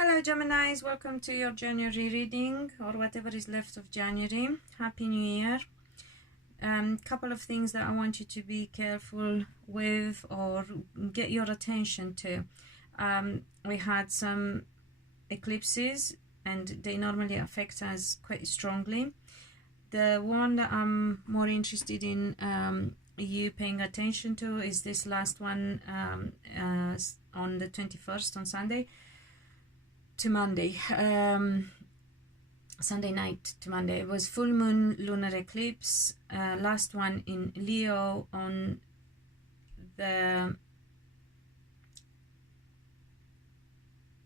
Hello Geminis, welcome to your January reading, or whatever is left of January. Happy New Year. Couple of things that I want you to be careful with or get your attention to. We had some eclipses and they normally affect us quite strongly. The one that I'm more interested in you paying attention to is this last one on the 21st, on Sunday to Monday, Sunday night to Monday. It was full moon lunar eclipse, last one in Leo on the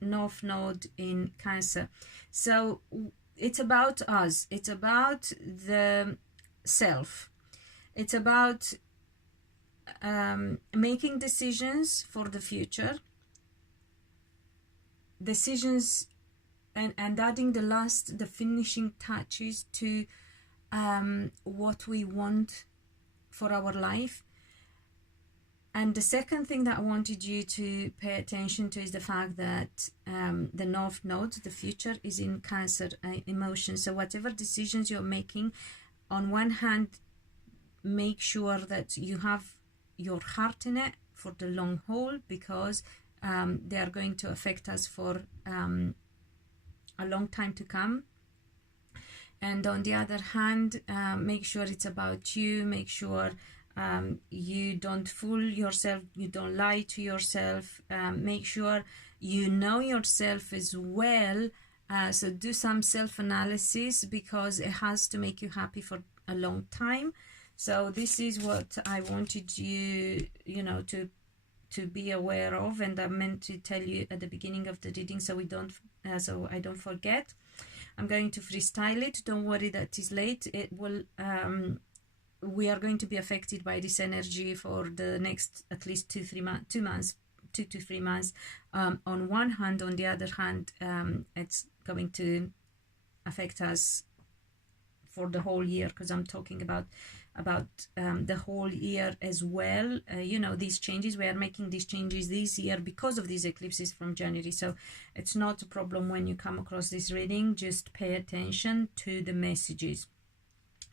North Node in Cancer. So it's about us, it's about the self, it's about making decisions for the future, decisions and adding the finishing touches to what we want for our life. And the second thing that I wanted you to pay attention to is the fact that the North Node, the future, is in Cancer emotion. So whatever decisions you're making, on one hand, make sure that you have your heart in it for the long haul, because they are going to affect us for a long time to come. And on the other hand, make sure it's about you. Make sure you don't fool yourself, you don't lie to yourself. Make sure you know yourself as well. So do some self-analysis, because it has to make you happy for a long time. So this is what I wanted you, to be aware of, and I meant to tell you at the beginning of the reading, so I don't forget. I'm going to freestyle it. Don't worry that it's late. It will. We are going to be affected by this energy for the next at least 2 to 3 months. On one hand, on the other hand, it's going to affect us for the whole year, because I'm talking about the whole year as well. These changes, we are making these changes this year because of these eclipses from January. So it's not a problem when you come across this reading. Just pay attention to the messages.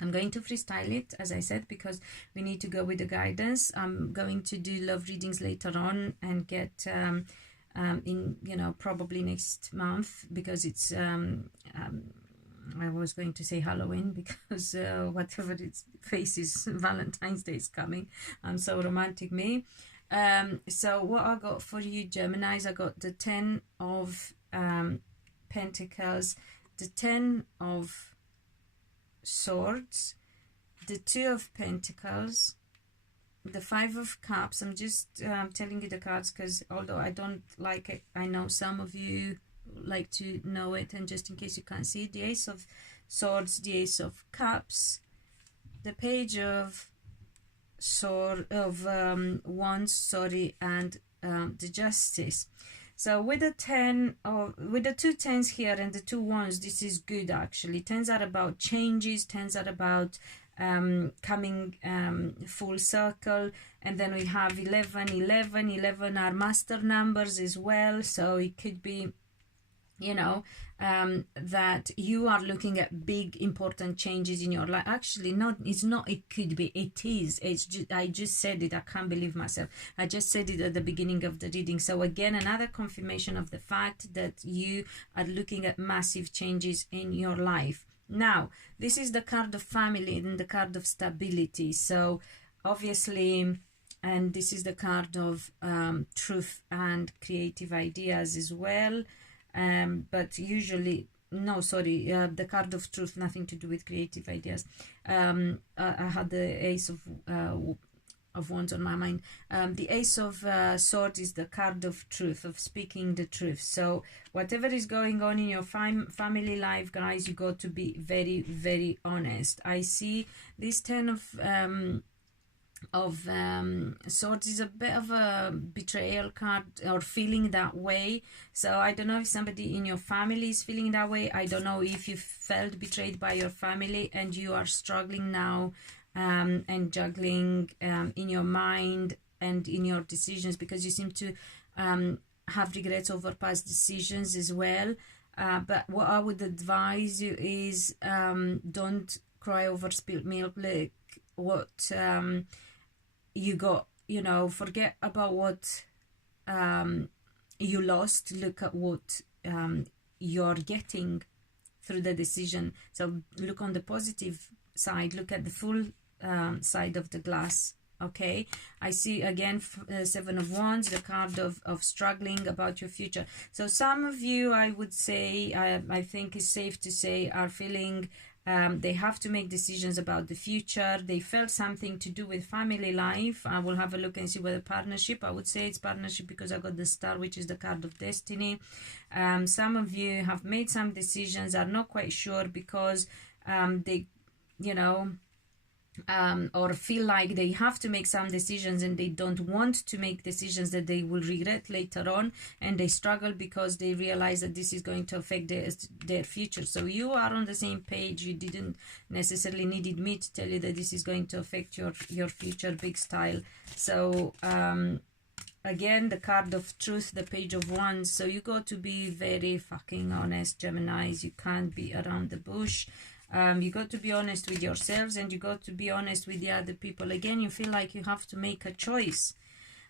I'm going to freestyle it, as I said, because we need to go with the guidance. I'm going to do love readings later on and get in probably next month, because it's I was going to say Halloween, because whatever it faces, Valentine's Day is coming. I'm so romantic, me. So what I got for you, Geminis, I got the 10 of Pentacles, the 10 of Swords, the 2 of Pentacles, the 5 of Cups. I'm just telling you the cards, because although I don't like it, I know some of you like to know it, and just in case you can't see it, the Ace of Swords, the Ace of Cups, the Page of Wands, sorry, and the Justice. So with the 2 tens here and the 2 wands, this is good actually. Tens are about changes, tens are about coming full circle. And then we have 11 are master numbers as well. So it could be, that you are looking at big important changes in your life. Actually, it could be, it is. It's just, I just said it. I can't believe myself. I just said it at the beginning of the reading. So again, another confirmation of the fact that you are looking at massive changes in your life. Now, this is the card of family and the card of stability. So obviously, and this is the card of truth and creative ideas as well. But usually, no, sorry, the card of truth, nothing to do with creative ideas. I had the Ace of Wands on my mind. The Ace of Swords is the card of truth, of speaking the truth. So whatever is going on in your family life, guys, you got to be very, very honest. I see this 10 of Swords is a bit of a betrayal card, or feeling that way. So I don't know if somebody in your family is feeling that way. I don't know if you felt betrayed by your family and you are struggling now and juggling in your mind and in your decisions, because you seem to have regrets over past decisions as well. But what I would advise you is don't cry over spilled milk. Like what you got, you know, forget about what you lost. Look at what you're getting through the decision. So look on the positive side, look at the full side of the glass. Okay, I see again Seven of Wands, the card of struggling about your future. So some of you, I would say, I think it's safe to say, are feeling they have to make decisions about the future. They felt something to do with family life. I will have a look and see whether partnership. I would say it's partnership because I got the Star, which is the card of destiny. Some of you have made some decisions, are not quite sure because they, you know, or feel like they have to make some decisions and they don't want to make decisions that they will regret later on, and they struggle because they realize that this is going to affect their future. So you are on the same page. You didn't necessarily needed me to tell you that this is going to affect your future big style. So again, the card of truth, the Page of Wands. So you got to be very fucking honest, Geminis. You can't be around the bush. You got to be honest with yourselves, and you got to be honest with the other people. Again, you feel like you have to make a choice.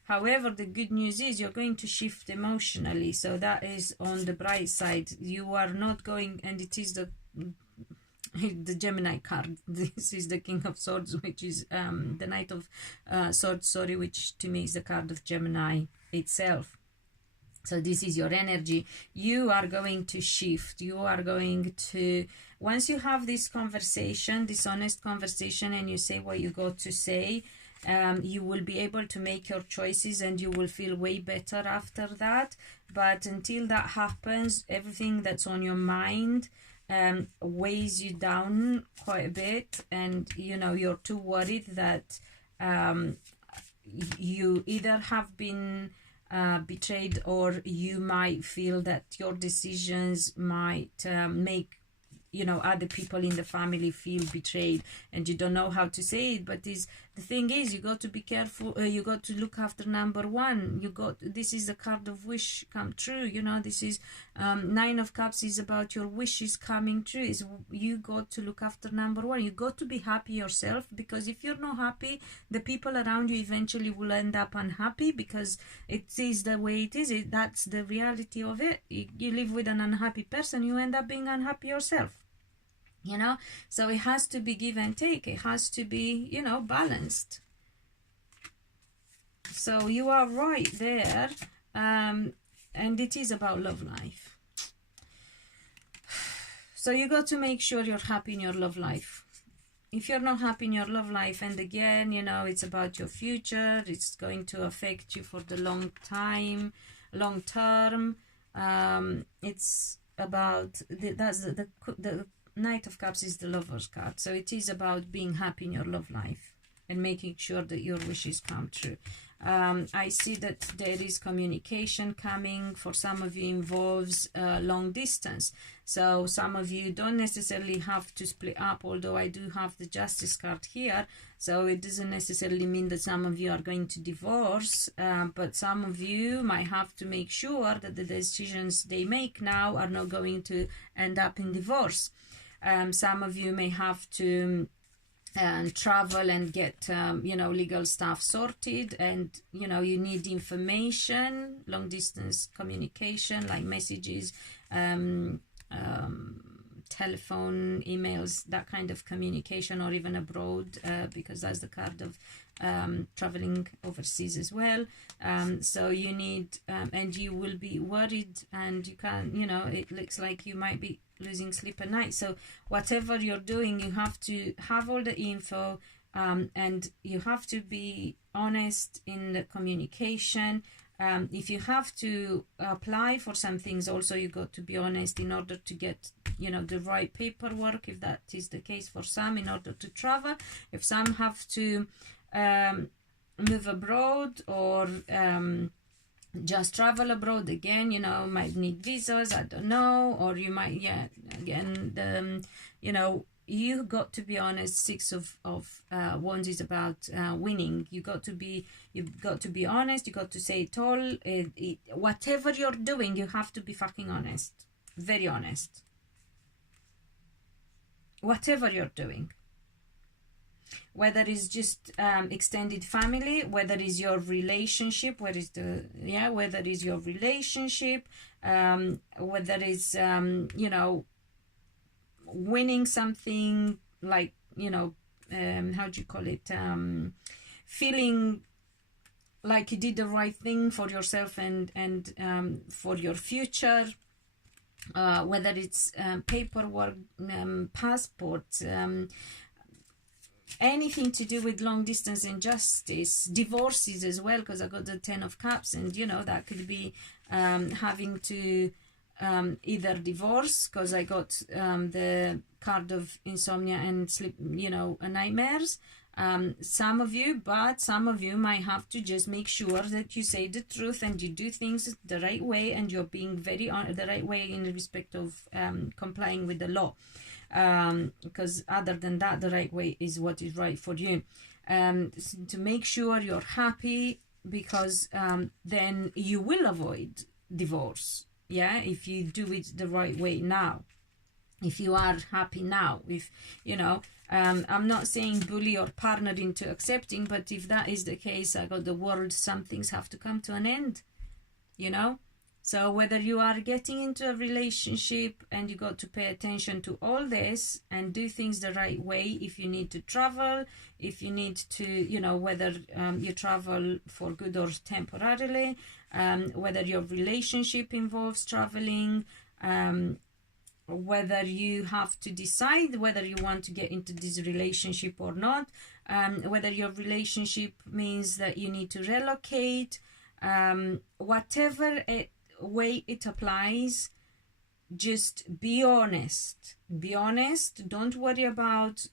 However, the good news is you're going to shift emotionally. So that is on the bright side. You are not going, and it is the Gemini card. This is the King of Swords, which is the Knight of Swords, sorry, which to me is the card of Gemini itself. So this is your energy. You are going to shift. You are going to, once you have this conversation, this honest conversation, and you say what you got to say, you will be able to make your choices and you will feel way better after that. But until that happens, everything that's on your mind weighs you down quite a bit, and you know, you're too worried that you either have been betrayed, or you might feel that your decisions might make, you know, other people in the family feel betrayed, and you don't know how to say it. But the thing is, you got to be careful. You got to look after number one. This is the card of wish come true. You know, this is Nine of Cups is about your wishes coming true. Is you got to look after number one. You got to be happy yourself, because if you're not happy, the people around you eventually will end up unhappy, because it is the way it is. That's the reality of it. You live with an unhappy person, you end up being unhappy yourself. You know, so it has to be give and take. It has to be, you know, balanced. So you are right there, and it is about love life. So you got to make sure you're happy in your love life. If you're not happy in your love life, and again, you know, it's about your future, it's going to affect you for the long term. It's about the Knight of Cups is the Lover's card. So it is about being happy in your love life and making sure that your wishes come true. I see that there is communication coming. For some of you, involves long distance. So some of you don't necessarily have to split up, although I do have the Justice card here. So it doesn't necessarily mean that some of you are going to divorce, but some of you might have to make sure that the decisions they make now are not going to end up in divorce. Some of you may have to travel and get you know, legal stuff sorted, and you know, you need information, long distance communication like messages, telephone, emails, that kind of communication, or even abroad, because that's the card of traveling overseas as well. So you need and you will be worried, and you can, you know, it looks like you might be losing sleep at night. So whatever you're doing, you have to have all the info, and you have to be honest in the communication. If you have to apply for some things, also you got to be honest in order to get, you know, the right paperwork, if that is the case for some, in order to travel. If some have to move abroad, or just travel abroad, again, you know, might need visas, I don't know, or you might, yeah, again, you know, you got to be honest. Six of Wands is about winning. You've got to be honest. You got to say it all. Whatever you're doing, you have to be fucking honest, very honest. Whatever you're doing, whether it's just extended family, whether it's your relationship, whether it's your relationship, whether it's you know, winning something, like, you know, how do you call it, feeling like you did the right thing for yourself and for your future, whether it's paperwork, passports, anything to do with long distance injustice, divorces as well, because I got the 10 of Cups, and you know, that could be having to either divorce, because I got the card of insomnia and sleep, you know, nightmares. Some of you might have to just make sure that you say the truth and you do things the right way, and you're being very on the right way in respect of complying with the law, because other than that, the right way is what is right for you. To make sure you're happy, because then you will avoid divorce, yeah, if you do it the right way now, if you are happy now. If you know, I'm not saying bully your partner into accepting, but if that is the case, I got the world, some things have to come to an end, you know. So whether you are getting into a relationship, and you got to pay attention to all this and do things the right way. If you need to travel, if you need to, you know, whether you travel for good or temporarily, whether your relationship involves traveling, whether you have to decide whether you want to get into this relationship or not, whether your relationship means that you need to relocate, whatever way it applies, just be honest. Be honest. Don't worry about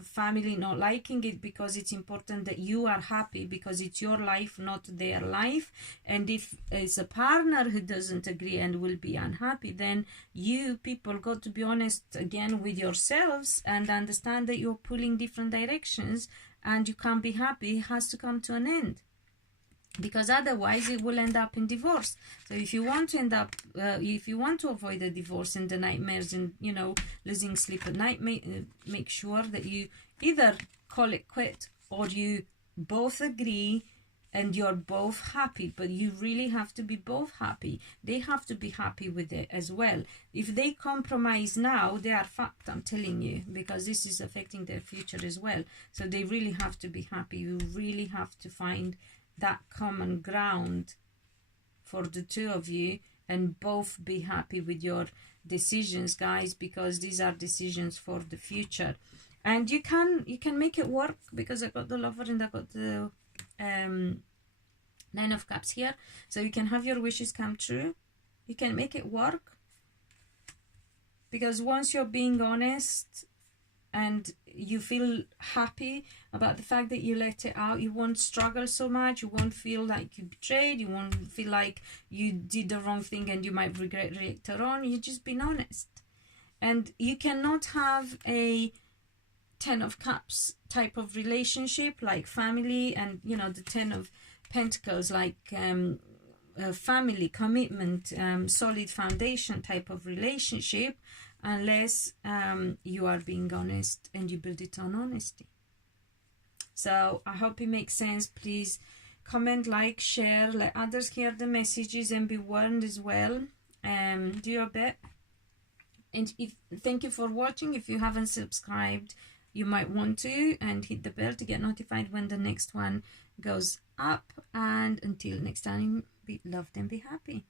family not liking it, because it's important that you are happy, because it's your life, not their life. And if it's a partner who doesn't agree and will be unhappy, then you people got to be honest again with yourselves and understand that you're pulling different directions and you can't be happy. It has to come to an end, because otherwise it will end up in divorce. So if you want to end up, if you want to avoid the divorce and the nightmares and, you know, losing sleep at night, make sure that you either call it quit, or you both agree and you're both happy. But you really have to be both happy. They have to be happy with it as well. If they compromise now, they are fucked, I'm telling you, because this is affecting their future as well. So they really have to be happy. You really have to find that common ground for the two of you, and both be happy with your decisions, guys, because these are decisions for the future. And you can make it work, because I got the Lover and I got the 9 of Cups here. So you can have your wishes come true. You can make it work, because once you're being honest and you feel happy about the fact that you let it out, you won't struggle so much. You won't feel like you betrayed. You won't feel like you did the wrong thing and you might regret later on. You've just been honest. And you cannot have a 10 of Cups type of relationship, like family, and, you know, the 10 of Pentacles, like family, commitment, solid foundation type of relationship, unless you are being honest and you build it on honesty. So I hope it makes sense. Please comment, like, share, let others hear the messages and be warned as well. Do your bit. And thank you for watching. If you haven't subscribed, you might want to, and hit the bell to get notified when the next one goes up. And until next time, be loved and be happy.